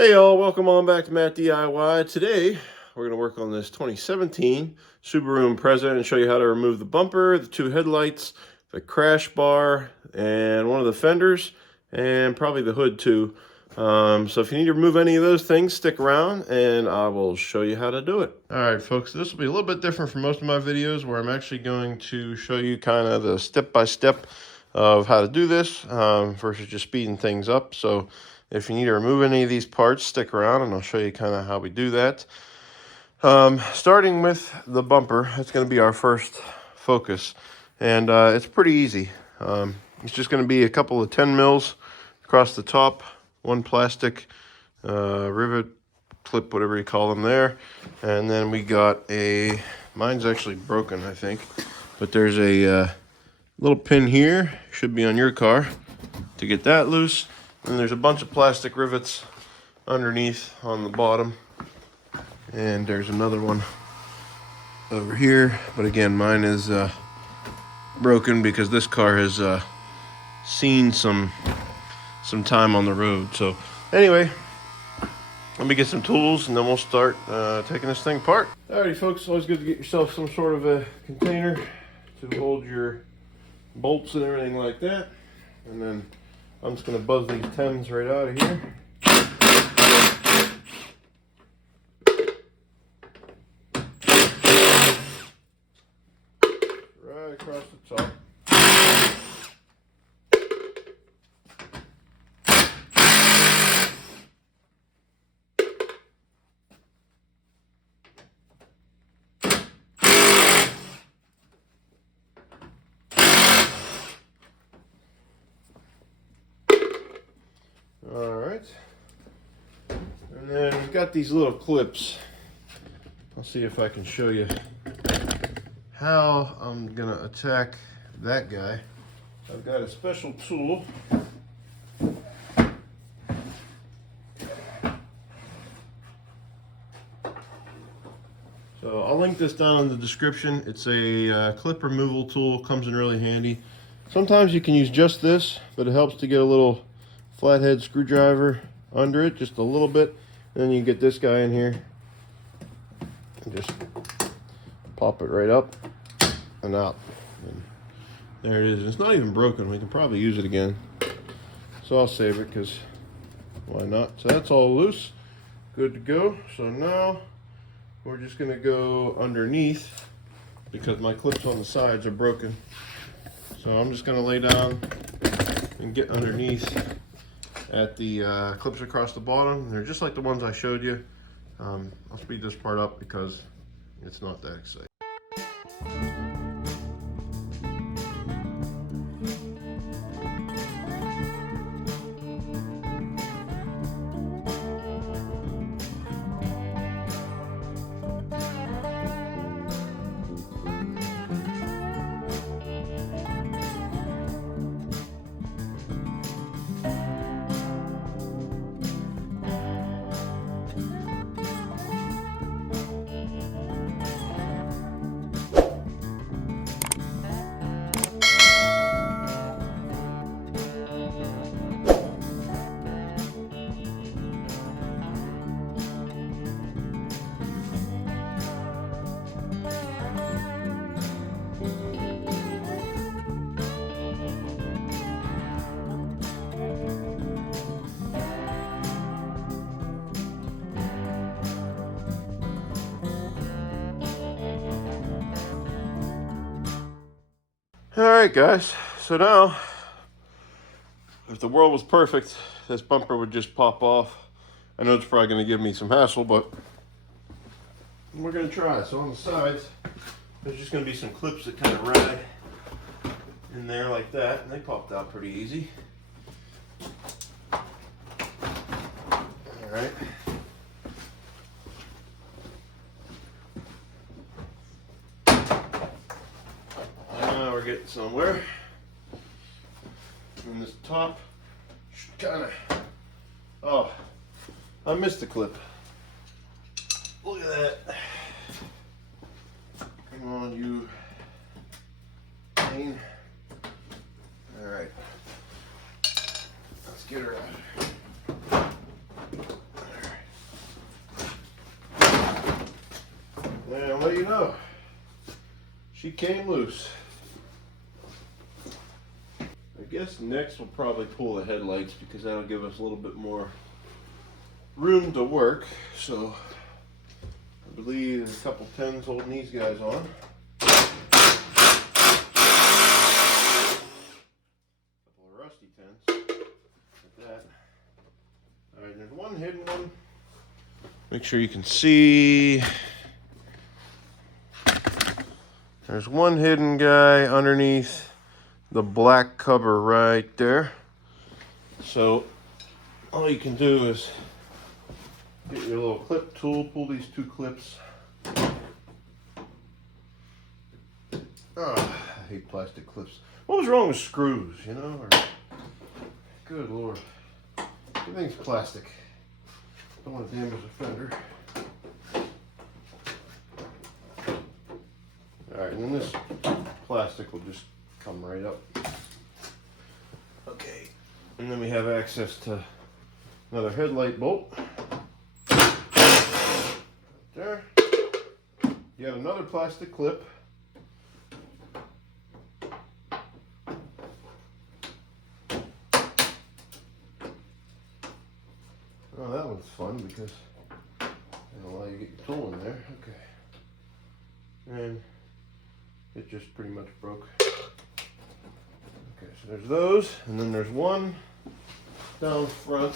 Hey y'all, welcome on back to Matt DIY. Today, we're going to work on this 2017 Subaru Impreza and show you how to remove the bumper, the two headlights, the crash bar, and one of the fenders, and probably the hood too. So if you need to remove any of those things, stick around and I will show you how to do it. Alright folks, this will be a little bit different from most of my videos where I'm actually going to show you kind of the step-by-step of how to do this versus just speeding things up. So if you need to remove any of these parts, stick around and I'll show you kind of how we do that. Starting with the bumper, that's going to be our first focus. And it's pretty easy. It's just going to be a couple of 10 mils across the top, one plastic rivet clip, whatever you call them there. And then we got mine's actually broken, I think. But there's a little pin here, should be on your car, to get that loose. And there's a bunch of plastic rivets underneath on the bottom. And there's another one over here. But again, mine is broken because this car has seen some time on the road. So anyway, let me get some tools and then we'll start taking this thing apart. Alrighty folks, always good to get yourself some sort of a container to hold your bolts and everything like that. And then I'm just going to buzz these 10s right out of here. Right across the top. Alright, and then we've got these little clips. I'll see if I can show you how I'm gonna attack that guy. I've got a special tool. So I'll link this down in the description. It's a clip removal tool, comes in really handy. Sometimes you can use just this, but it helps to get a little flathead screwdriver under it, just a little bit, and then you get this guy in here and just pop it right up and out, and there it is. It's not even broken. We can probably use it again, so I'll save it because why not. So that's all loose, good to go. So now we're just going to go underneath because my clips on the sides are broken. So I'm just going to lay down and get underneath at the clips across the bottom. They're just like the ones I showed you. I'll speed this part up because it's not that exciting. Alright guys, so now if the world was perfect, this bumper would just pop off. I know it's probably going to give me some hassle, but we're going to try. So on the sides, there's just going to be some clips that kind of ride in there like that, and they popped out pretty easy. Alright. Now we're getting somewhere. And this top should kind of, oh, I missed the clip. Look at that. Come on, you pain. All right, let's get her out of here. she came loose. I guess next we'll probably pull the headlights because that'll give us a little bit more room to work. So I believe there's a couple pins holding these guys on. Rusty tins like that. All right, there's one hidden one. Make sure you can see. There's one hidden guy underneath the black cover right there. So all you can do is get your little clip tool, pull these two clips. Oh, I hate plastic clips. What was wrong with screws, you know? Or, good Lord. Everything's plastic. Don't want to damage the fender. Alright, and then this plastic will just come right up. Okay. And then we have access to another headlight bolt. There. You have another plastic clip. Oh, that one's fun because it'll allow you to get your tool in there. Okay. And it just pretty much broke. Okay, so there's those, and then there's one down front,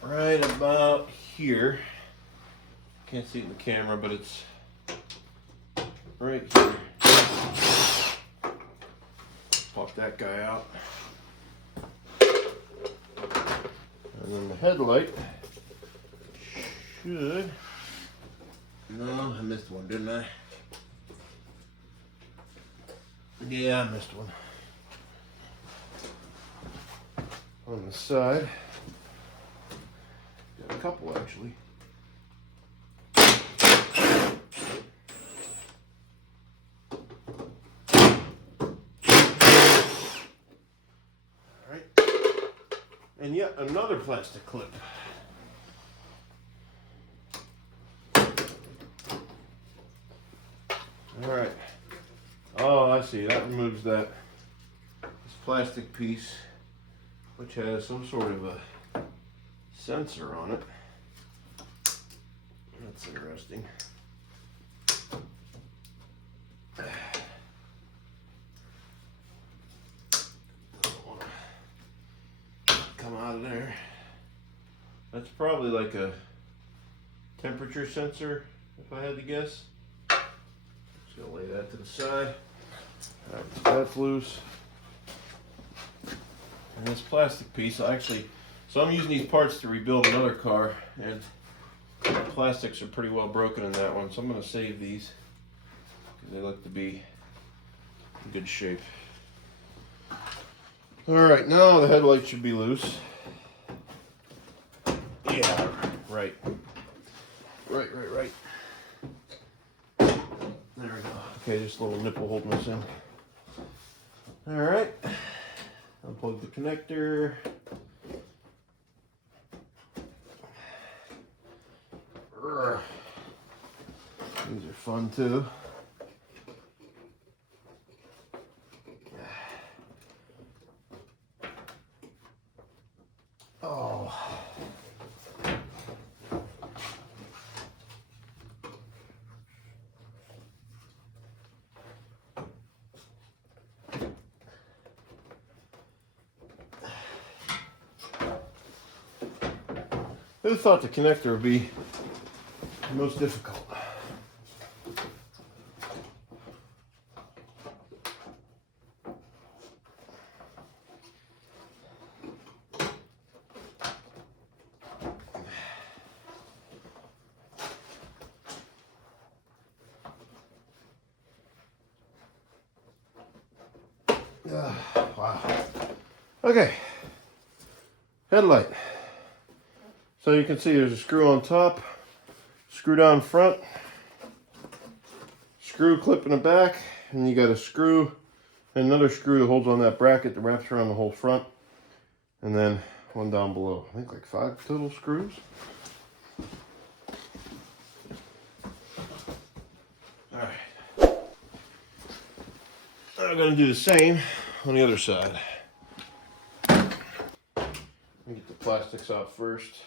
right about here. Can't see it in the camera, but it's right here. Pop that guy out. And then the headlight should... No, I missed one, didn't I? Yeah, I missed one. On the side. Got a couple, actually. Alright. And yet another plastic clip. Alright. Oh, I see. That removes this plastic piece, which has some sort of a sensor on it. That's interesting. Don't want to come out of there. That's probably like a temperature sensor, if I had to guess. Just gonna lay that to the side. All right, so that's loose. And this plastic piece, so I'm using these parts to rebuild another car, and the plastics are pretty well broken in that one, so I'm going to save these because they look to be in good shape. Alright, now the headlight should be loose. Yeah, right. Right. There we go. Okay, just a little nipple holding this in. Alright. Unplug the connector. These are fun too. Oh. Who thought the connector would be the most difficult? Wow. Okay. Headlight. So you can see there's a screw on top, screw down front, screw clip in the back, and you got a screw and another screw that holds on that bracket that wraps around the whole front, and then one down below. I think like 5 total screws. I'm going to do the same on the other side. Let me get the plastics off first.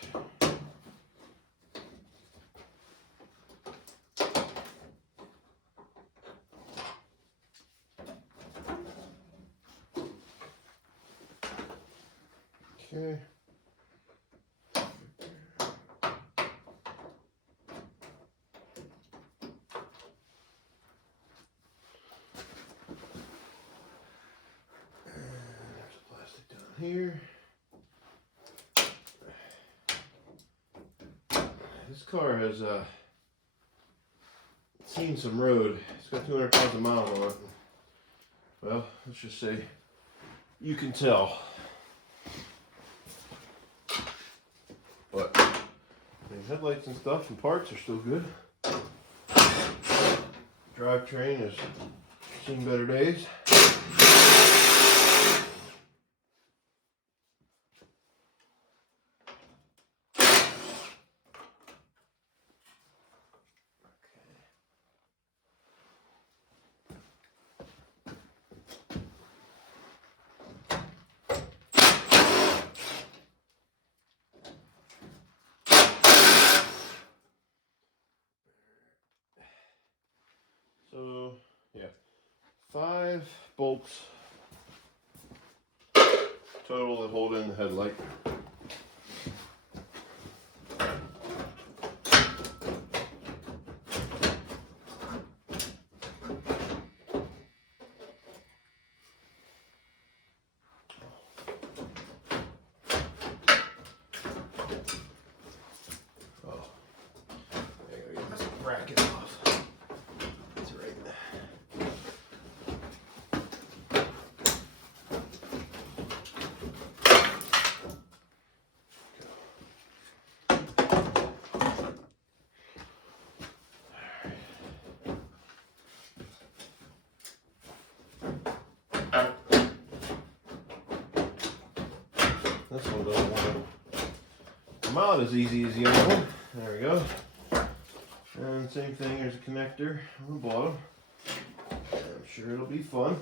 Okay. Here. This car has seen some road. It's got 200,000 miles on it. Well, let's just say you can tell. But the headlights and stuff and parts are still good. Drivetrain has seen better days. So, yeah, 5 bolts total that hold in the headlight. Oh, I gotta get this bracket off. That's right. This one doesn't want to come out as easy as the other one. There we go. And same thing, there's a connector on the bottom. I'm sure it'll be fun.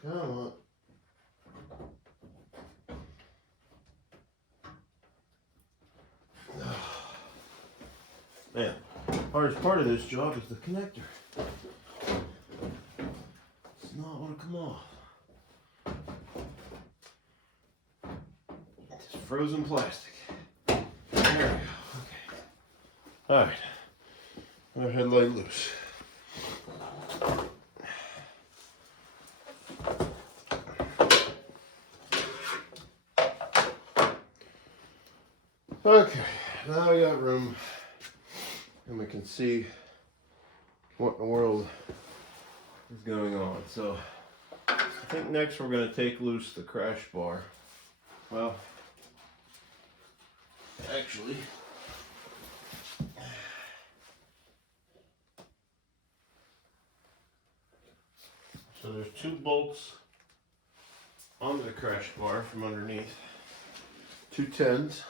Come on. Man, hardest part of this job is the connector. It's not want to come off. It's frozen plastic. There we go. Okay. All right. Our headlight loose. Okay, now we got room and we can see what in the world is going on. So I think next we're going to take loose the crash bar. Well, actually, so there's 2 bolts on the crash bar from underneath, 2 10s.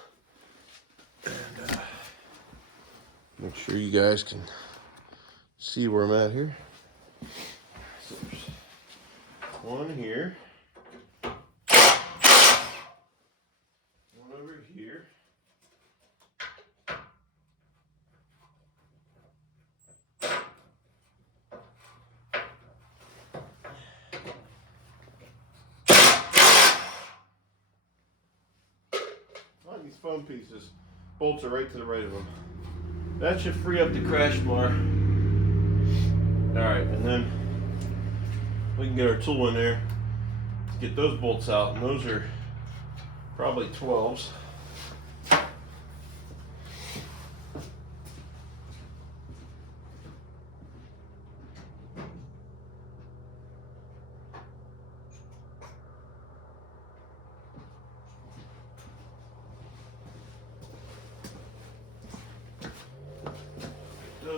And make sure you guys can see where I'm at here. So there's one here, one over here, on these foam pieces. Bolts are right to the right of them. That should free up the crash bar. Alright, and then we can get our tool in there to get those bolts out, and those are probably 12s.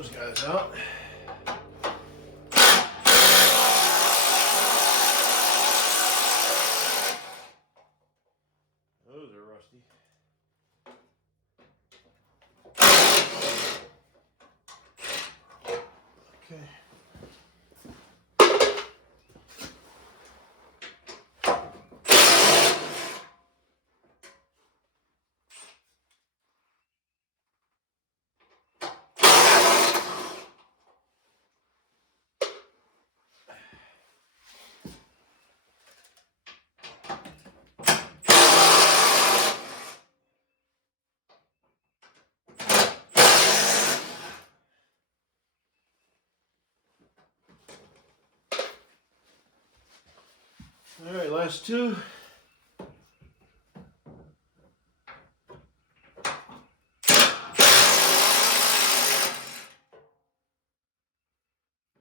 those guys out. Those are rusty. Okay. All right, last two.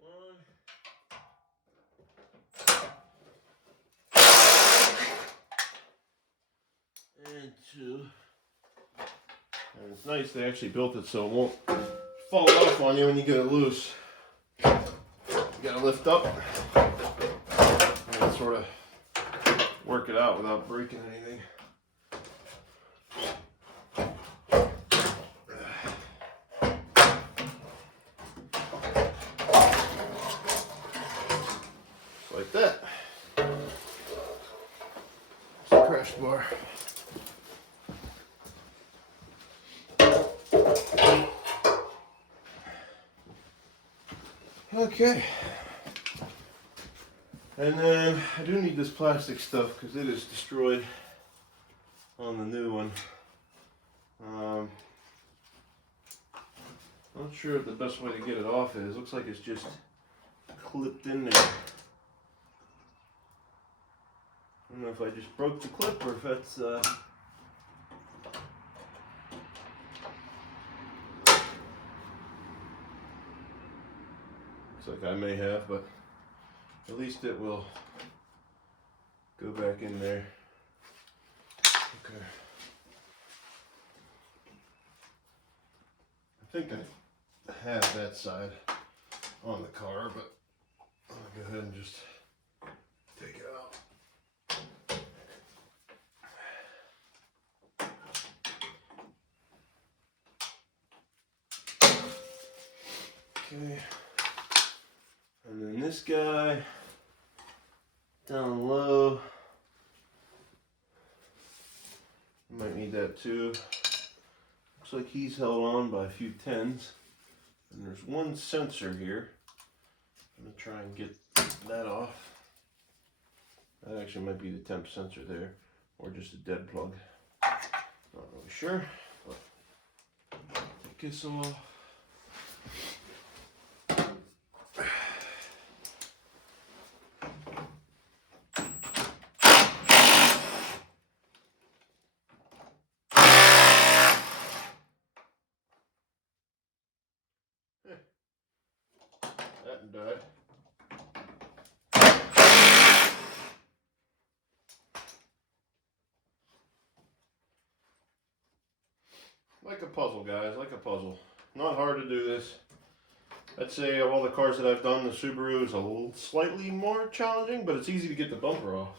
One. And two. And it's nice they actually built it so it won't fall off on you when you get it loose. You gotta lift up and sort of work it out without breaking anything. Like that. It's a crash bar. Okay. And then I do need this plastic stuff because it is destroyed on the new one. Not sure what the best way to get it off is. Looks like it's just clipped in there. I don't know if I just broke the clip or if that's looks like I may have, but at least it will go back in there. Okay. I think I have that side on the car, but I'll go ahead and just take it out. Okay. And then this guy down low, you might need that too. Looks like he's held on by a few tens. And there's one sensor here. I'm gonna try and get that off. That actually might be the temp sensor there, or just a dead plug. Not really sure, but take this off. That and died. Like a puzzle, guys, like a puzzle. Not hard to do this. I'd say of all the cars that I've done, the Subaru is a little slightly more challenging, but it's easy to get the bumper off.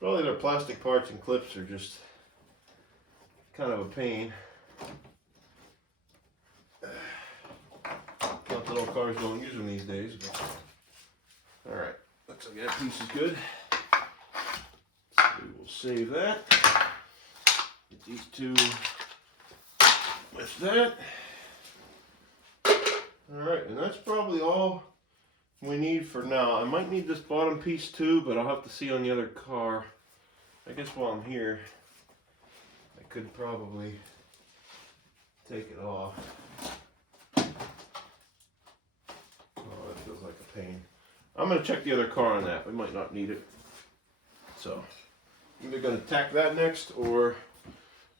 But all the other plastic parts and clips are just kind of a pain. Not that all cars don't use them these days, but alright, looks like that piece is good. So we will save that. Get these two with that. Alright, and that's probably all we need for now. I might need this bottom piece too, but I'll have to see on the other car. I guess while I'm here, I could probably take it off. Oh, that feels like a pain. I'm going to check the other car on that. We might not need it. So, I'm either going to tack that next or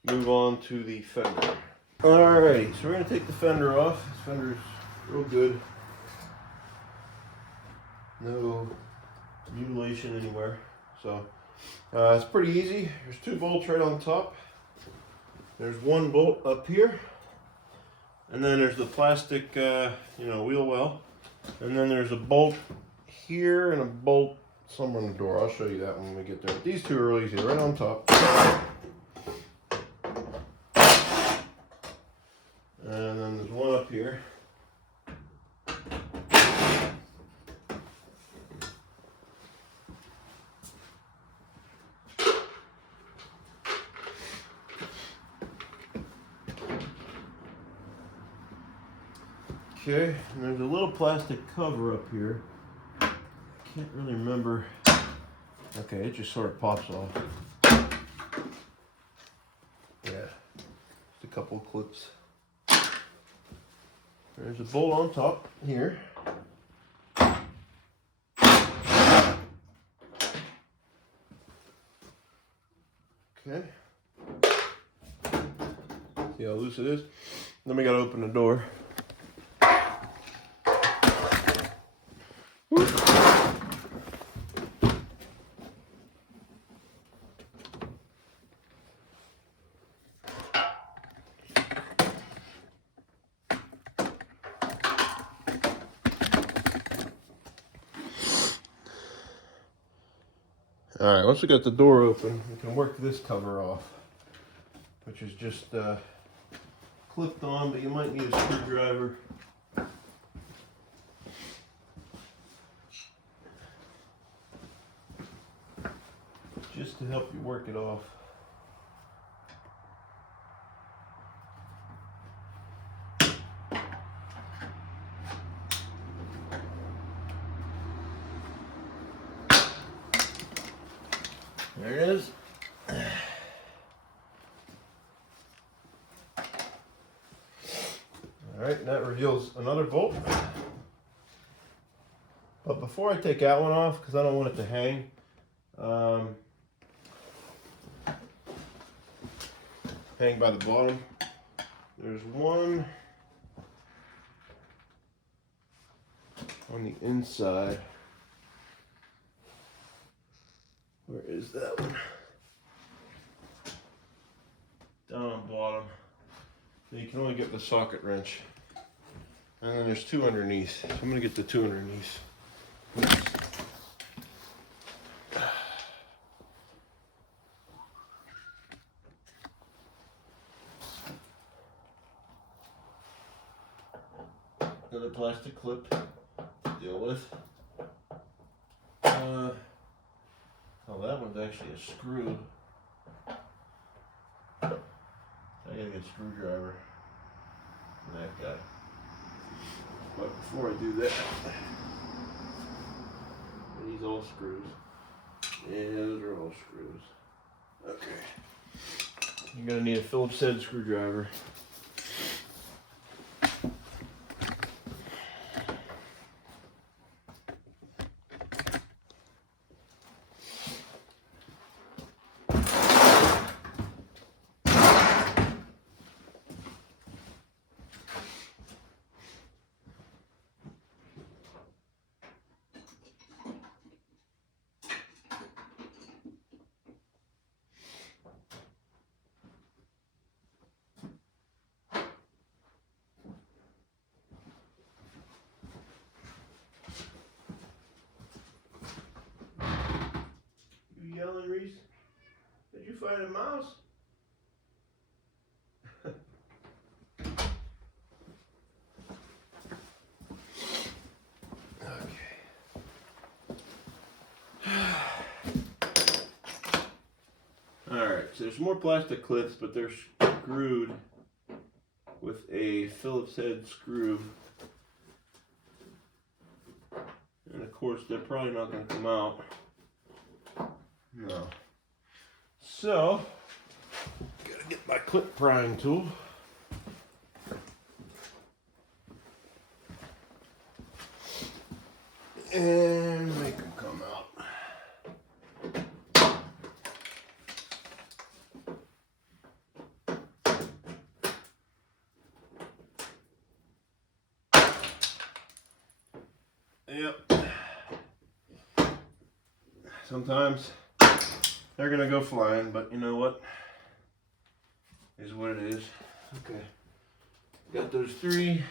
move on to the fender. Alrighty, so we're going to take the fender off. This fender's real good. No mutilation anywhere. So, it's pretty easy. There's two bolts right on top. There's one bolt up here. And then there's the plastic, wheel well. And then there's a bolt here and a bolt somewhere on the door. I'll show you that when we get there. These two are really easy, right on top. And then there's one up here. Okay, and there's a little plastic cover up here. Can't really remember. Okay, it just sort of pops off. Yeah, just a couple of clips. There's a bolt on top here. Okay. See how loose it is? Then we gotta open the door. All right, once we got the door open, we can work this cover off, which is just clipped on, but you might need a screwdriver. Just to help you work it off. There it is. Alright, and that reveals another bolt. But before I take that one off, because I don't want it to hang, hang by the bottom, there's one on the inside. Where is that one? Down on the bottom. So you can only get the socket wrench. And then there's two underneath. So I'm gonna get the two underneath. Oops. Another plastic clip to deal with. Oh, that one's actually a screw. I gotta get a screwdriver for that guy. But before I do that, are these all screws? Yeah, those are all screws. Okay. You're gonna need a Phillips head screwdriver. Yelling, Reese? Did you find a mouse? Okay. Alright, so there's more plastic clips, but they're screwed with a Phillips head screw. And of course, they're probably not going to come out. No. So, gotta get my clip prying tool. And make them come out. Yep. Sometimes they're gonna go flying, but you know what? Is what it is. Okay. Got those 3.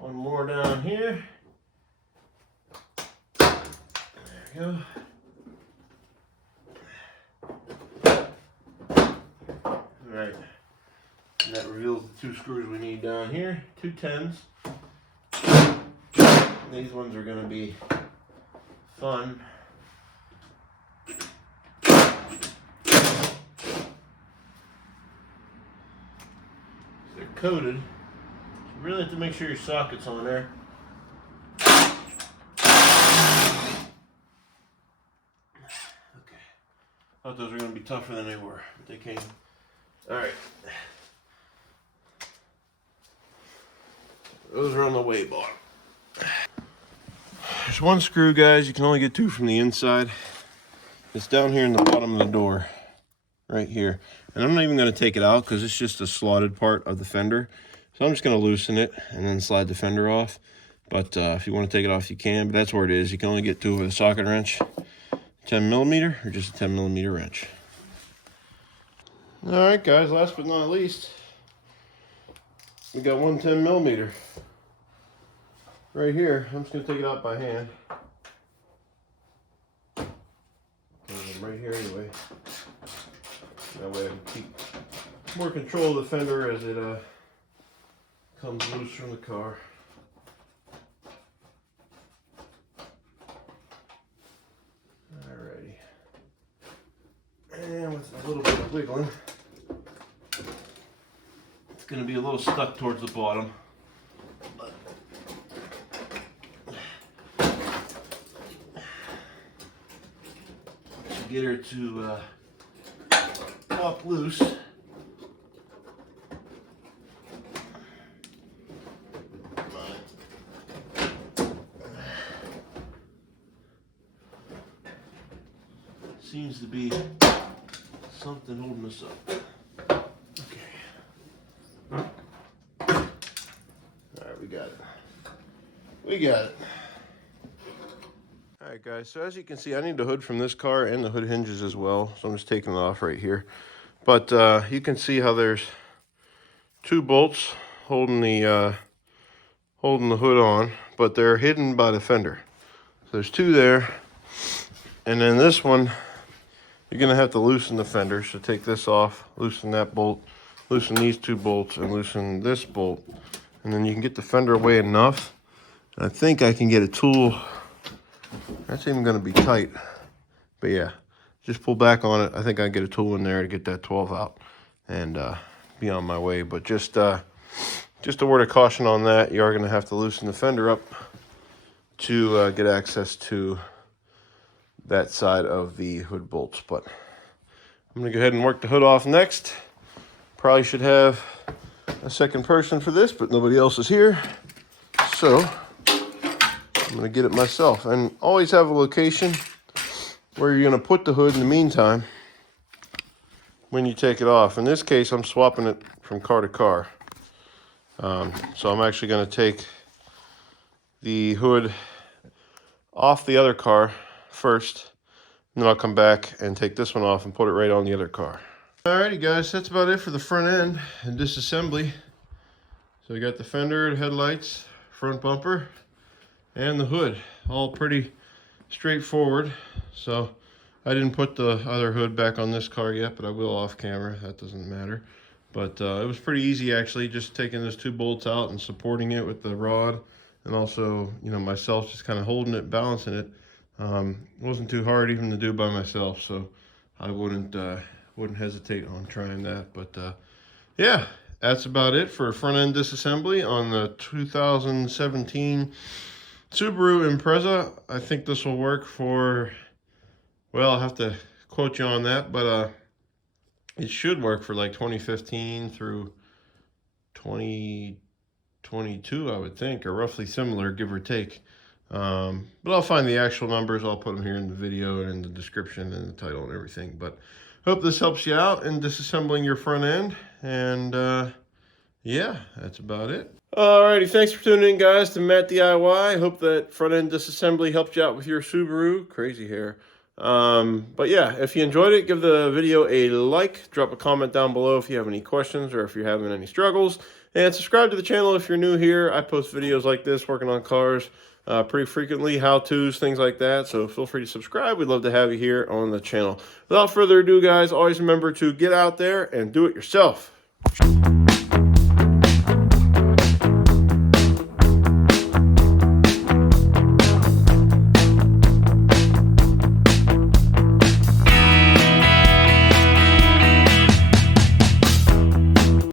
One more down here. There we go. Alright. And that reveals the 2 screws we need down here. 2 10s. And these ones are going to be fun. They're coated. You really have to make sure your socket's on there. Okay. Thought those were going to be tougher than they were, but they came. Alright. Those are on the way bar. There's 1 screw, guys. You can only get 2 from the inside. It's down here in the bottom of the door. Right here. And I'm not even going to take it out because it's just a slotted part of the fender. So I'm just going to loosen it and then slide the fender off. But if you want to take it off, you can. But that's where it is. You can only get 2 with a socket wrench. 10mm or just a 10mm wrench. Alright guys, last but not least, we got 1 10mm right here. I'm just going to take it out by hand. Right here anyway. That way I can keep more control of the fender as it comes loose from the car. Alrighty. And with a little bit of wiggling, it's going to be a little stuck towards the bottom. But to get her to pop loose, seems to be something holding us up. Okay. Alright, we got it. We got it. Alright guys, so as you can see, I need the hood from this car and the hood hinges as well. So I'm just taking it off right here. But you can see how there's 2 bolts holding the hood on, but they're hidden by the fender. So there's 2 there. And then this one, you're going to have to loosen the fender. So take this off, loosen that bolt, loosen these 2 bolts, and loosen this bolt. And then you can get the fender away enough. And I think I can get a tool. That's even going to be tight. But yeah, just pull back on it. I think I can get a tool in there to get that 12 out and be on my way. But just a word of caution on that. You are going to have to loosen the fender up to get access to that side of the hood bolts. But I'm going to go ahead and work the hood off next. Probably should have a second person for this, but nobody else is here. So I'm going to get it myself. And always have a location where you're going to put the hood in the meantime when you take it off. In this case, I'm swapping it from car to car. So I'm actually going to take the hood off the other car first, and then I'll come back and take this one off and put it right on the other car. Alrighty guys, that's about it for the front end and disassembly. So we got the fender, the headlights, front bumper, and the hood. All pretty straightforward. So I didn't put the other hood back on this car yet, but I will off camera. That doesn't matter. But it was pretty easy actually, just taking those 2 bolts out and supporting it with the rod, and also, you know, myself just kind of holding it, balancing it. It wasn't too hard even to do by myself, so I wouldn't hesitate on trying that. But yeah, that's about it for front end disassembly on the 2017 Subaru Impreza. I think this will work for, well, I'll have to quote you on that, but it should work for like 2015 through 2022, I would think, or roughly similar, give or take. But I'll find the actual numbers. I'll put them here in the video and in the description and the title and everything. But hope this helps you out in disassembling your front end. And yeah, that's about it. Alrighty, thanks for tuning in, guys, to Matt DIY. Hope that front end disassembly helped you out with your Subaru. Crazy hair. But yeah, if you enjoyed it, give the video a like, drop a comment down below if you have any questions or if you're having any struggles, And subscribe to the channel if you're new here. I post videos like this working on cars pretty frequently, how-tos, things like that. So feel free to subscribe. We'd love to have you here on the channel. Without further ado, guys, always remember to get out there and do it yourself.